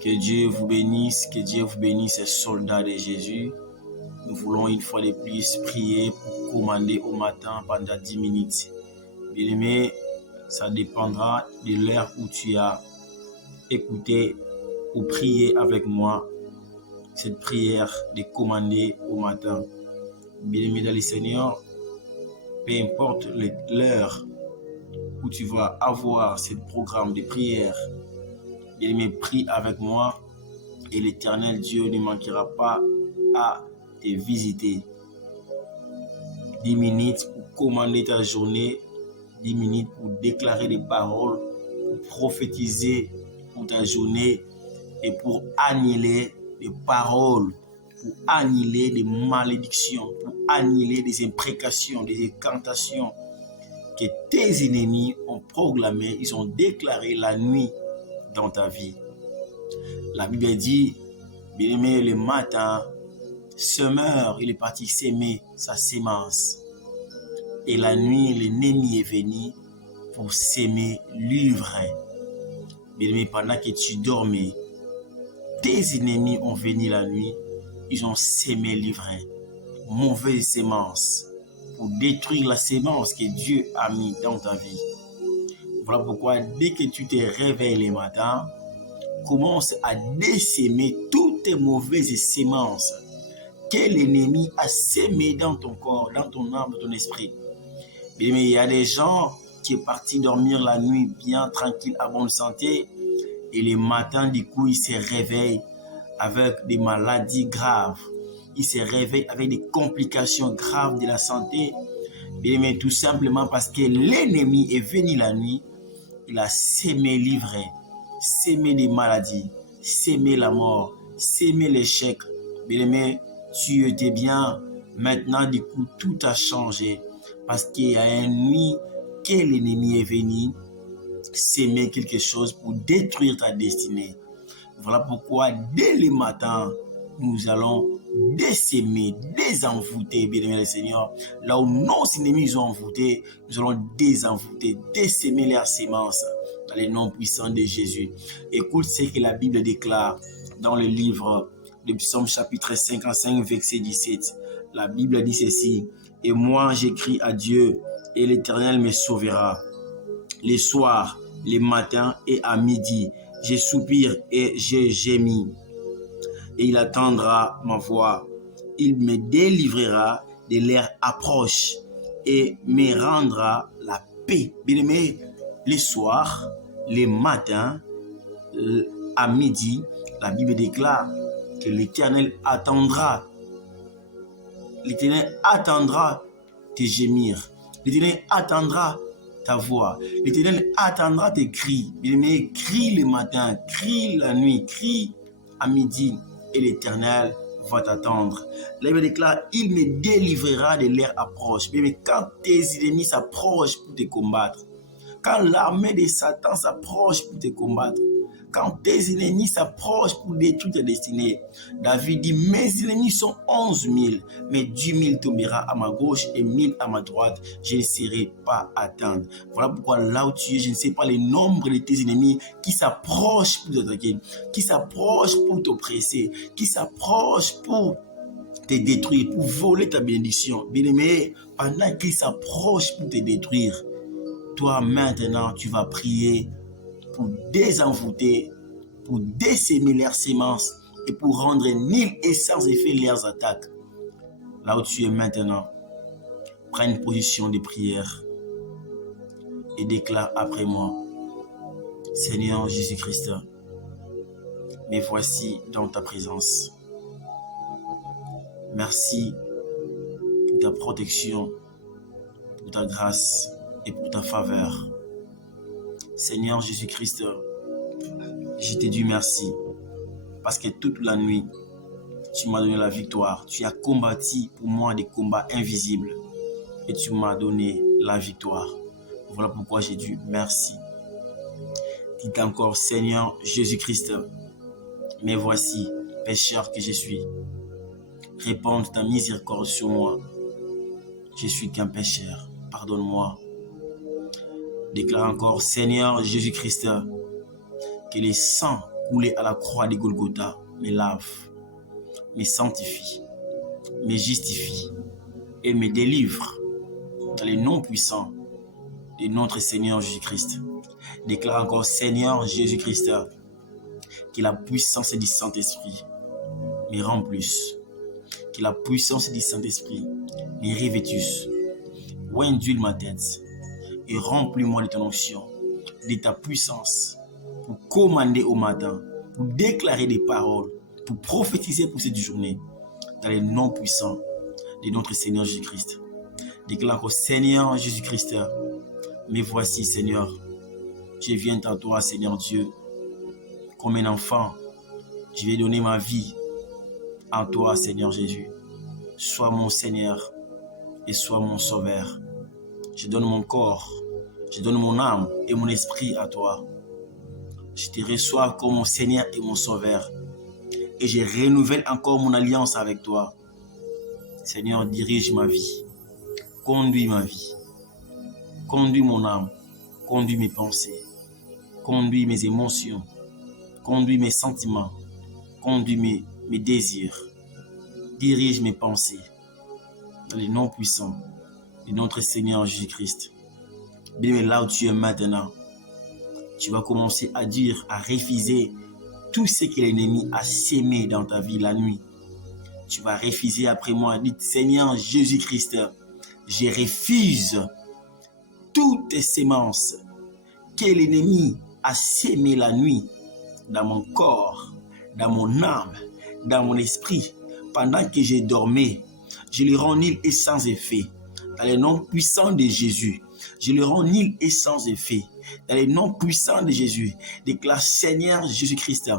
Que Dieu vous bénisse, ces soldats de Jésus. Nous voulons une fois de plus prier pour commander au matin pendant 10 minutes. Bien-aimé, ça dépendra de l'heure où tu as écouté ou prié avec moi cette prière de commander au matin. Bien-aimé dans le Seigneur, peu importe l'heure où tu vas avoir ce programme de prière, bien-aimé, prie avec moi et l'Éternel Dieu ne manquera pas à te visiter. 10 minutes pour commander ta journée, 10 minutes pour déclarer des paroles, pour prophétiser pour ta journée et pour annuler des paroles, pour annuler des malédictions, pour annuler des imprécations, des incantations que tes ennemis ont proclamées, ils ont déclaré la nuit dans ta vie. La Bible dit, bien-aimé, le matin, semeur, il est parti s'aimer sa sémence. Et la nuit, l'ennemi est venu pour s'aimer l'ivraie. Bien-aimé, pendant que tu dormais, tes ennemis ont venu la nuit, ils ont sémé l'ivraie, mauvaise sémence, pour détruire la sémence que Dieu a mis dans ta vie. Voilà pourquoi dès que tu te réveilles le matin, commence à désémer toutes tes mauvaises sémences que l'ennemi a sémées dans ton corps, dans ton âme, dans ton esprit. Mais il y a des gens qui sont partis dormir la nuit bien tranquille, à bonne santé, et le matin, du coup, ils se réveillent avec des maladies graves. Ils se réveillent avec des complications graves de la santé. Mais tout simplement parce que l'ennemi est venu la nuit, il a sémé l'ivraie, sémé des maladies, sémé la mort, sémé l'échec. Mais tu étais bien. Maintenant, du coup, tout a changé. Parce qu'il y a une nuit que l'ennemi est venu s'aimer quelque chose pour détruire ta destinée. Voilà pourquoi dès le matin, nous allons désémer, désenvoûter, bien-aimé le Seigneur. Là où nos ennemis ont envoûté, nous allons désenvoûter, désémer leurs semences dans le nom puissant de Jésus. Écoute ce que la Bible déclare dans le livre de Psaume chapitre 55, verset 17. La Bible dit ceci: « Et moi j'écris à Dieu, et l'Éternel me sauvera. Les soirs, les matins et à midi, je soupire et je gémis. Et il attendra ma voix. Il me délivrera de leur approche et me rendra la paix. » Bien-aimé, les soirs, les matins, à midi, la Bible déclare que l'Éternel attendra. L'Éternel attendra tes gémirs. L'Éternel attendra ta voix. L'Éternel attendra tes cris. Bien-aimé, crie le matin, crie la nuit, crie à midi, et l'Éternel va t'attendre. La Bible déclare, il me délivrera de leur approche. Bien-aimé, quand tes ennemis s'approchent pour te combattre, quand l'armée de Satan s'approche pour te combattre, quand tes ennemis s'approchent pour détruire ta destinée, David dit, mes ennemis sont 11 000, mais 10 000 tombera à ma gauche et 1000 à ma droite, je ne serai pas atteint. Voilà pourquoi là où tu es, je ne sais pas le nombre de tes ennemis qui s'approchent pour t'attaquer, qui s'approchent pour t'oppresser, qui s'approchent pour te détruire, pour voler ta bénédiction. Bien-aimé, pendant qu'ils s'approchent pour te détruire, toi maintenant tu vas prier pour désenvoûter, pour désémer leurs semences et pour rendre nul et sans effet leurs attaques. Là où tu es maintenant, prends une position de prière et déclare après moi: Seigneur Jésus-Christ, me voici dans ta présence. Merci pour ta protection, pour ta grâce et pour ta faveur. Seigneur Jésus-Christ, je te dis merci parce que toute la nuit, tu m'as donné la victoire. Tu as combattu pour moi des combats invisibles et tu m'as donné la victoire. Voilà pourquoi j'ai dit merci. Dites encore: Seigneur Jésus-Christ, me voici, pécheur que je suis. Répands ta miséricorde sur moi. Je suis qu'un pécheur. Pardonne-moi. Déclare encore: Seigneur Jésus-Christ, que le sang coulé à la croix de Golgotha me lave, me sanctifie, me justifie et me délivre dans le nom puissant de notre Seigneur Jésus-Christ. Déclare encore, Seigneur Jésus-Christ, que la puissance du Saint-Esprit me remplisse, que la puissance du Saint-Esprit me revêtisse, ou induis ma tête et remplis-moi de ton onction, de ta puissance, pour commander au matin, pour déclarer des paroles, pour prophétiser pour cette journée, dans le nom puissant de notre Seigneur Jésus-Christ. Déclare encore, Seigneur Jésus-Christ, me voici, Seigneur, je viens à toi, Seigneur Dieu, comme un enfant, je vais donner ma vie à toi, Seigneur Jésus. Sois mon Seigneur et sois mon Sauveur. Je donne mon corps, je donne mon âme et mon esprit à toi. Je te reçois comme mon Seigneur et mon Sauveur. Et je renouvelle encore mon alliance avec toi. Seigneur, dirige ma vie. Conduis ma vie. Conduis mon âme. Conduis mes pensées. Conduis mes émotions. Conduis mes sentiments. Conduis mes désirs. Dirige mes pensées. Dans le nom puissant de notre Seigneur Jésus-Christ. Bien, là où tu es maintenant, tu vas commencer à dire, à refuser tout ce que l'ennemi a sémé dans ta vie la nuit. Tu vas refuser après moi. Dites, Seigneur Jésus-Christ, je refuse toutes les semences que l'ennemi a sémées la nuit dans mon corps, dans mon âme, dans mon esprit, pendant que j'ai dormi. Je les rends nuls et sans effet. Dans le nom puissant de Jésus, je les rends nuls et sans effet. Dans le nom puissant de Jésus, déclare Seigneur Jésus-Christ,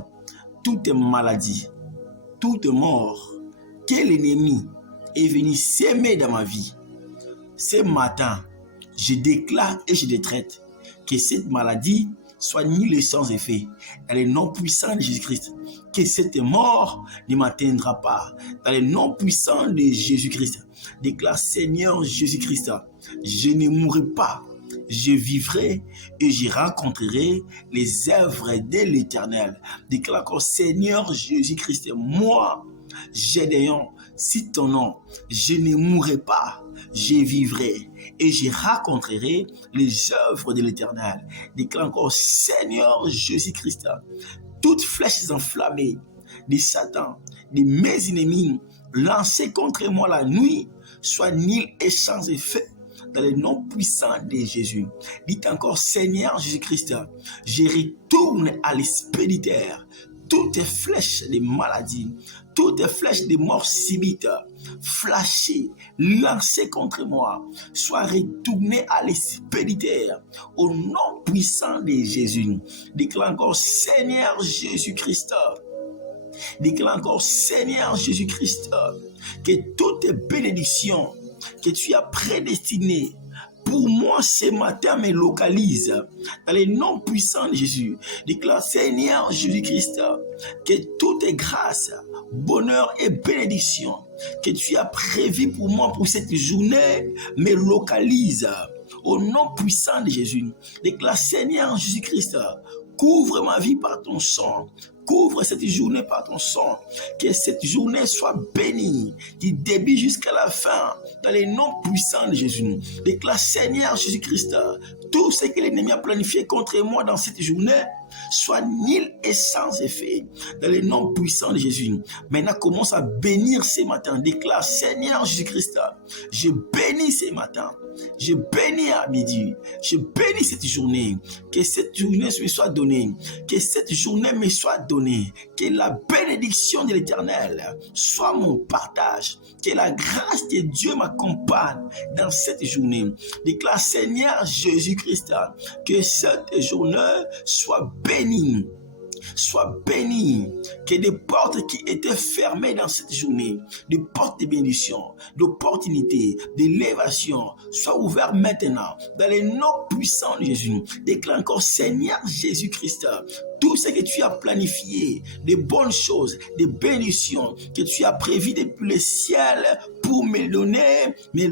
toute maladie, toute mort que l'ennemi est venu s'aimer dans ma vie, ce matin, je déclare et je décrète que cette maladie soit nulle et sans effet. Dans le nom puissant de Jésus-Christ, que cette mort ne m'atteindra pas. Dans le nom puissant de Jésus-Christ, déclare Seigneur Jésus-Christ, je ne mourrai pas, je vivrai et je rencontrerai les œuvres de l'Éternel. Déclare encore Seigneur Jésus-Christ, moi, Gédéon, si ton nom, je ne mourrai pas, je vivrai et je rencontrerai les œuvres de l'Éternel. Déclare encore Seigneur Jésus-Christ, toutes flèches enflammées de Satan, de mes ennemis, lancées contre moi la nuit, soient nulles et sans effet. Dans le nom puissant de Jésus. Dites encore, Seigneur Jésus-Christ, je retourne à l'expéditeur toutes les flèches de maladie, toutes les flèches de mort subite, flashées, lancées contre moi, soient retournées à l'expéditeur au nom puissant de Jésus. Déclare encore, Seigneur Jésus-Christ, déclare encore, Seigneur Jésus-Christ, que toutes les bénédictions que tu as prédestinées pour moi ce matin me localise dans le nom puissant de Jésus. Déclare Seigneur Jésus-Christ que toutes les grâces, bonheur et bénédictions que tu as prévues pour moi pour cette journée me localise au nom puissant de Jésus. Déclare Seigneur Jésus-Christ, couvre ma vie par ton sang. Couvre cette journée par ton sang. Que cette journée soit bénie, du début jusqu'à la fin, dans le nom puissant de Jésus. Déclare Seigneur Jésus-Christ, tout ce que l'ennemi a planifié contre moi dans cette journée soit nul et sans effet. Dans le nom puissant de Jésus. Maintenant, commence à bénir ce matin. Déclare Seigneur Jésus-Christ, je bénis ce matin. Je bénis à midi. Je bénis cette journée. Que cette journée me soit donnée. Que cette journée me soit donnée. Que la bénédiction de l'Éternel soit mon partage. Que la grâce de Dieu m'accompagne dans cette journée. Déclare Seigneur Jésus-Christ, que cette journée soit bénie. Sois béni, que des portes qui étaient fermées dans cette journée, des portes de bénédiction, d'opportunité, d'élévation, soient ouvertes maintenant, dans le nom puissant de Jésus. Déclare encore, Seigneur Jésus-Christ, tout ce que tu as planifié, des bonnes choses, des bénédictions que tu as prévues depuis le ciel pour me donner, mais